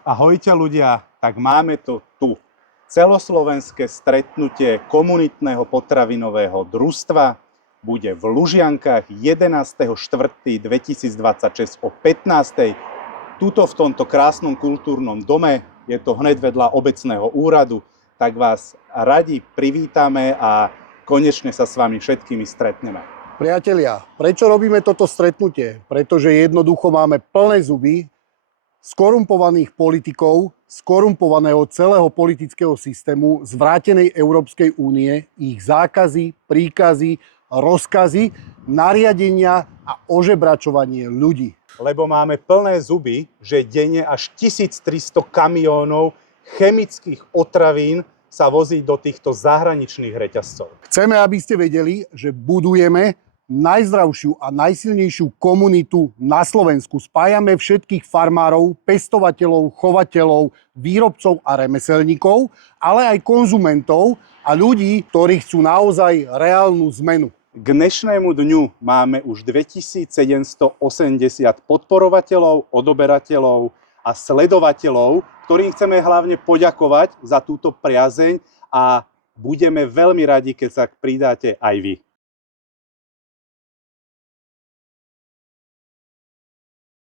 Ahojte ľudia, tak máme to tu. Celoslovenské stretnutie komunitného potravinového družstva bude v Lužiankach 11.4.2026 o 15.00. Tuto v tomto krásnom kultúrnom dome, je to hneď vedľa obecného úradu, tak vás radi privítame a konečne sa s vami všetkými stretneme. Priatelia, prečo robíme toto stretnutie? Pretože jednoducho máme plné zuby skorumpovaných politikov, skorumpovaného celého politického systému, zvrátenej Európskej únie, ich zákazy, príkazy, rozkazy, nariadenia a ožebračovanie ľudí. Lebo máme plné zuby, že denne až 1300 kamiónov chemických otravín sa vozí do týchto zahraničných reťazcov. Chceme, aby ste vedeli, že budujeme najzdravšiu a najsilnejšiu komunitu na Slovensku. Spájame všetkých farmárov, pestovateľov, chovateľov, výrobcov a remeselníkov, ale aj konzumentov a ľudí, ktorí chcú naozaj reálnu zmenu. K dnešnému dňu máme už 2780 podporovateľov, odoberateľov a sledovateľov, ktorým chceme hlavne poďakovať za túto priazeň a budeme veľmi radi, keď sa pridáte aj vy.